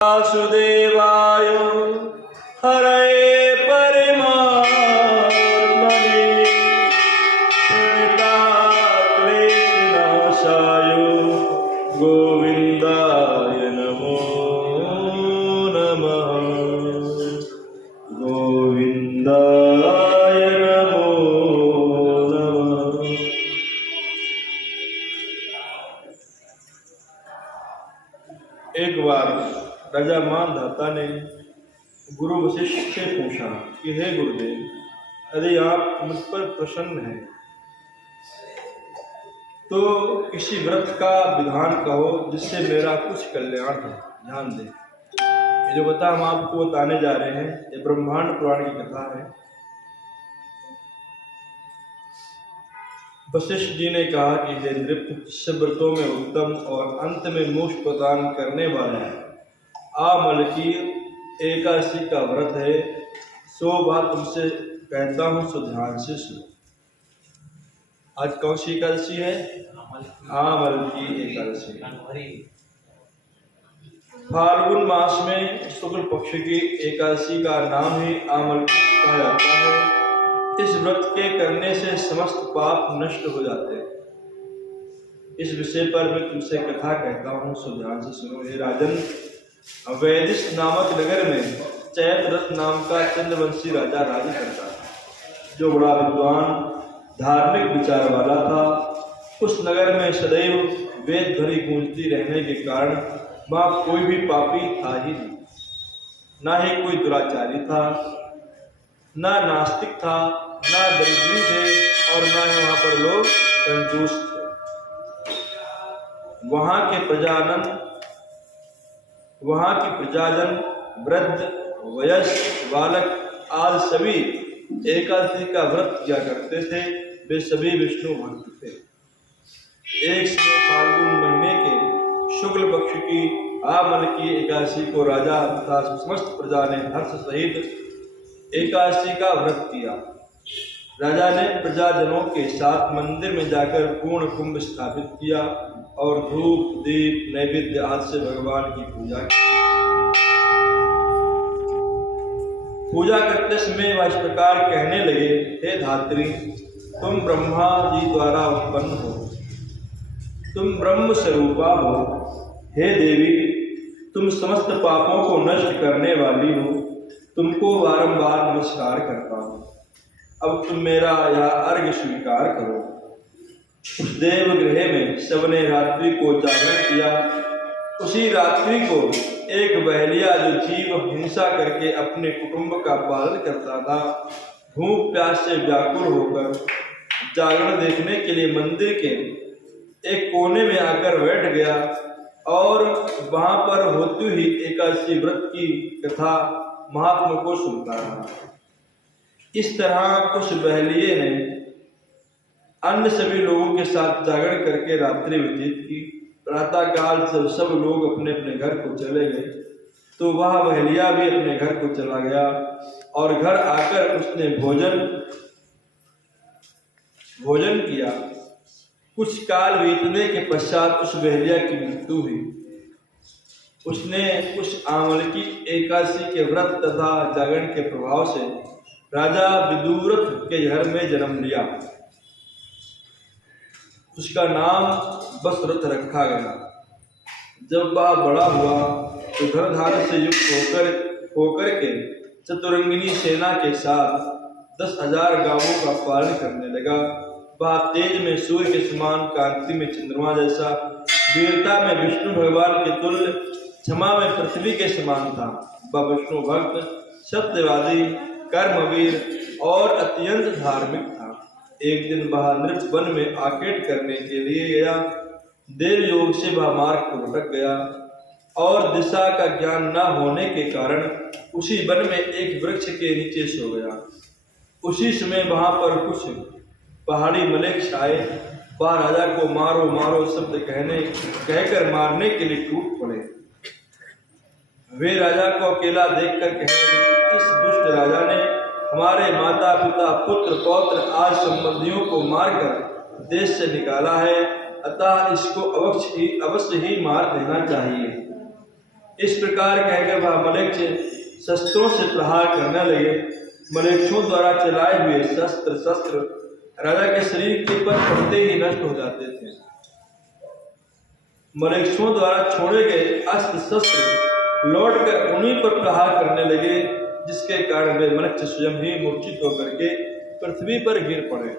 वासुदेवाय हरये परमात्मने प्रणताक्लेशनाशाय गोविन्दाय नमो नमः। गोविन्दाय नमो नमः। एक बार राजा मानधाता ने गुरु वशिष्ठ से पूछा कि हे गुरुदेव, यदि आप मुझ पर प्रसन्न हैं तो किसी व्रत का विधान कहो जिससे मेरा कुछ कल्याण हो। ध्यान दें, ये जो बता हम आपको बताने जा रहे हैं ये ब्रह्मांड पुराण की कथा है। वशिष्ठ जी ने कहा कि हे नृप, सब व्रतों में उत्तम और अंत में मोक्ष प्रदान करने वाला है आमल की एकादशी का व्रत है। सो बात तुमसे कहता हूँ, सो ध्यान से सुनो। आज कौन सी एकादशी है? आमल की एकादशी। फाल्गुन मास में शुक्ल पक्ष की एकादशी का नाम ही आमल कहा जाता है। इस व्रत के करने से समस्त पाप नष्ट हो जाते हैं। इस विषय पर मैं तुमसे कथा कहता हूँ, सो ध्यान से सुनो। हे राजन, वैदिश नामक नगर में चैत्ररथ नाम का चंद्रवंशी राजा राज करता था, जो बड़ा विद्वान धार्मिक विचार वाला था। उस नगर में सदैव वेद ध्वनि गूंजती रहने के कारण वहाँ कोई भी पापी था ही नहीं, ना ही कोई दुराचारी था, ना नास्तिक था, ना दरिद्री थे और ना ही वहाँ पर लोग कंजूस थे। वहाँ की प्रजाजन वृद्ध, वयस्क, बालक आदि सभी एकादशी का व्रत किया करते थे। वे सभी विष्णु भक्त थे। एक समय फाल्गुन महीने के शुक्ल पक्ष की आमल की एकादशी को राजा तथा समस्त प्रजा ने हर्ष सहित एकादशी का व्रत किया। राजा ने प्रजाजनों के साथ मंदिर में जाकर पूर्ण कुंभ स्थापित किया और धूप दीप नैवेद्य आदि से भगवान की पूजा की। पूजा करते समय वह इस प्रकार कहने लगे, हे धात्री, तुम ब्रह्मा जी द्वारा उत्पन्न हो, तुम ब्रह्म स्वरूपा हो। हे देवी, तुम समस्त पापों को नष्ट करने वाली हो। तुमको बारंबार नमस्कार करता हूँ। अब तुम मेरा यह अर्घ्य स्वीकार करो। उस देवगृह में सबने रात्रि को जागरण किया। उसी रात्रि को एक बहलिया, जो जीव हिंसा करके अपने कुटुंब का पालन करता था, भूख प्यास से व्याकुल होकर जागरण देखने के लिए मंदिर के एक कोने में आकर बैठ गया और वहां पर होती हुई एकादशी व्रत की कथा महात्मा को सुनता रहा। इस तरह उस बहलिये ने अन्य सभी लोगों के साथ जागरण करके रात्रि व्यतीत की। प्रातःकाल जब सब लोग अपने अपने घर को चले गए तो वह बहलिया भी अपने घर को चला गया और घर आकर उसने भोजन किया। कुछ काल बीतने के पश्चात उस बहलिया की मृत्यु हुई। उसने उस आमल की एकादशी के व्रत तथा जागरण के प्रभाव से राजा विदुरथ के घर में जन्म लिया। उसका नाम वसुरथ रखा गया। जब वह बड़ा हुआ तो धन धान्य से युक्त होकर के चतुरंगिनी सेना के साथ 10,000 गांवों का पालन करने लगा। वह तेज में सूर्य के समान, कांति में चंद्रमा जैसा, वीरता में विष्णु भगवान के तुल्य, क्षमा में पृथ्वी के समान था। वह विष्णु भक्त, सत्यवादी, कर्मवीर और अत्यंत धार्मिक था। एक दिन वह नृप वन में आकेट करने के लिए गया। देव योग से वह मार्ग को भटक गया और दिशा का ज्ञान न होने के कारण उसी वन में एक वृक्ष के नीचे सो गया। उसी समय वहां पर कुछ पहाड़ी मलेच्छ आए। वह राजा को मारो मारो शब्द कहकर मारने के लिए टूट पड़े। वे राजा को अकेला देखकर कहने लगे, इस दुष्ट राजा ने हमारे माता पिता पुत्र पौत्र आदि संबंधियों को मारकर देश से निकाला है, अतः इसको अवश्य ही मार देना चाहिए। इस प्रकार कहकर वह मलेच्छ शस्त्रों से प्रहार करने लगे। मलेच्छों द्वारा चलाए हुए शस्त्र राजा के शरीर के पर पड़ते ही नष्ट हो जाते थे। मलेच्छों द्वारा छोड़े गए अस्त्र शस्त्र लौटकर उन्हीं पर प्रहार करने लगे, जिसके कारण वे मनुष्य स्वयं ही मूर्छित होकर के पृथ्वी पर गिर पड़े।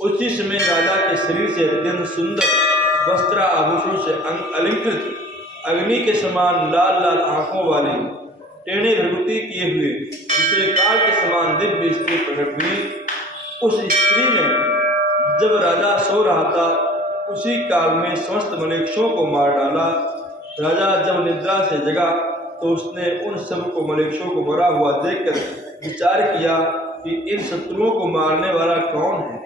उसी समय राजा के शरीर से अत्यंत सुंदर वस्त्र आभूषणों से अलंकृत अग्नि के समान लाल लाल आंखों वाली टेढ़े भ्रुकुटी किए हुए दूसरे काल के समान दिव्य स्त्री प्रकट हुई। उस स्त्री ने जब राजा सो रहा था उसी काल में समस्त मलेच्छों को मार डाला। राजा जब निद्रा से जगा तो उसने उन सब को मलेच्छों को मरा हुआ देखकर विचार किया कि इन शत्रुओं को मारने वाला कौन है।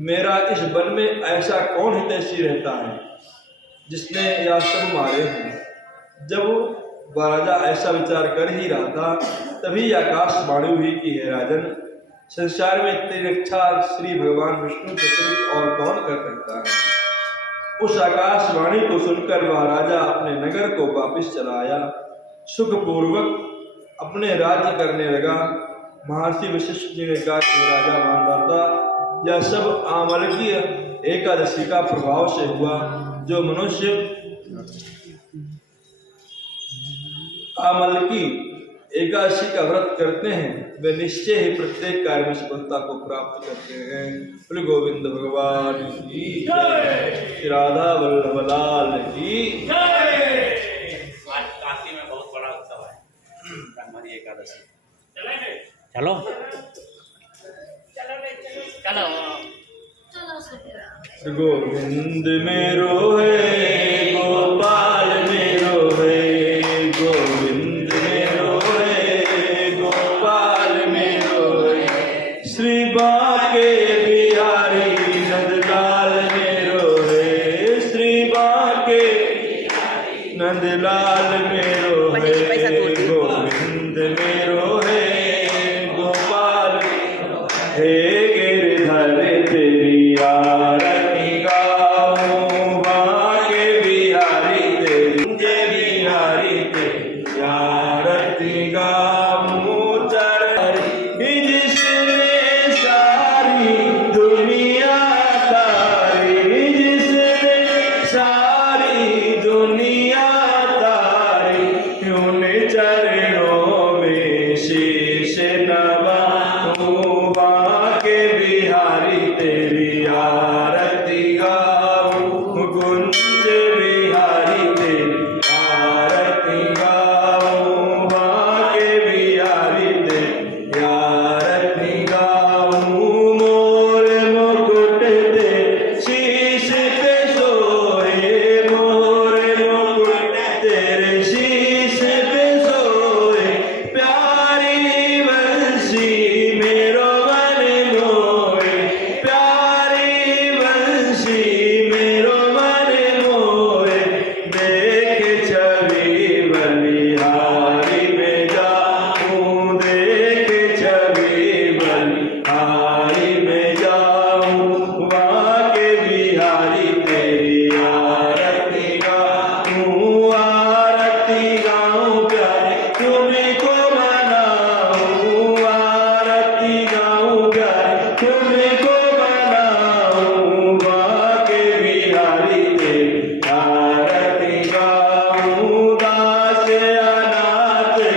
मेरा इस वन में ऐसा कौन हितैषी रहता है जिसने यह सब मारे हैं। जब वह राजा ऐसा विचार कर ही रहा था तभी आकाशवाणी हुई कि हे राजन, संसार में तेरी रक्षा श्री भगवान विष्णु के अतिरिक्त और कौन कर सकता है। उस आकाशवाणी को सुनकर वह राजा अपने नगर को वापस चला आया, सुखपूर्वक अपने राज्य करने लगा। महर्षि वशिष्ठ जी ने कहा कि राजा मानदाता, यह सब आमलकीय एकादशी का प्रभाव से हुआ। जो मनुष्य आमलकी एकादशी का व्रत करते हैं वे निश्चय ही प्रत्येक कार्य में सफलता को प्राप्त करते हैं। बोले गोविंद भगवान की जय, श्री राधा वल्लभ लाल की जय। आज काशी में बहुत बड़ा उत्सव है ब्रह्मणी एकादशी। चलो गोविंद मेरो है गोपाल मेरो है, गोविंद मेरो है गोपाल मेरो है, श्री बाके बिहारी नंदलाल मेरो है, श्री बाके नंदलाल मेरो है, गोविंद मेरो है गोपाल हे गिरधर तेरी आरती गाऊं, बाके बिहारी तेरी जय बिहारी तेरी आरती गाऊं। चरण जिसने सारी दुनिया तारी, जिसने सारी दुनिया तारी, उन चरणों में शीश नवाऊं, बाके बिहारी तेरी आरती गाऊं, कुंज बिहारी तेरी आरती गाऊं, बाके बिहारी तेरी आरती गाऊं। मोर मुकुट तेरे शीश पे सोए, मोर मुकुट तेरे शीश पे सोए, प्यारी बंसी मेरो मन मोए, प्यारी बंसी मेरो मन मोए, देख छवि बलिहारी में जाऊं, देख छवि बलिहारी में जाऊं, बाके बिहारी तेरी आरती गाऊं, आरती गाऊं प्यारे तुम्हीं को मनाऊं, आरती गाऊं प्यारे तुम्हीं को मनाऊं, बाके बिहारी तेरी आरती गाऊं। दास अनाथ के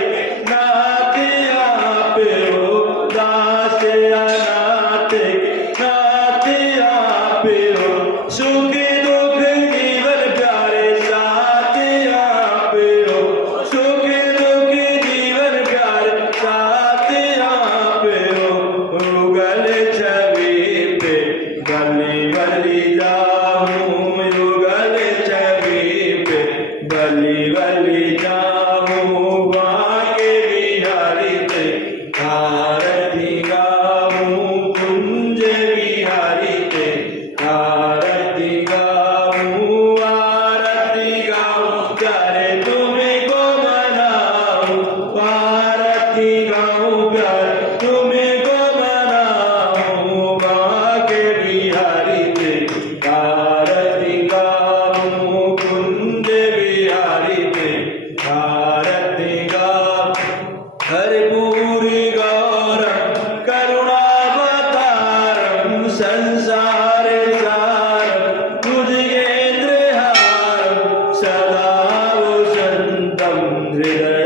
नाथ आप हो, दास अनाथ के नाथ आप हो, सुख दुख जीवन प्यारे साथ आप हो, सुख दुख जीवन प्यारे साथ आप हो। युगल छवि पे बलि बलि जाऊं, युगल छवि पे बलि बलि जाऊं, बाके बिहारी तेरी आरती गाऊं, कुंज बिहारी तेरी आरती गाऊं, आरती गाऊं प्यारे तुम्हीं को मनाऊं, आरती गाऊं प्यारे तुम्हीं को मनाऊं, बाके बिहारी तेरी आरती गाऊं, कुंज बिहारी हृदय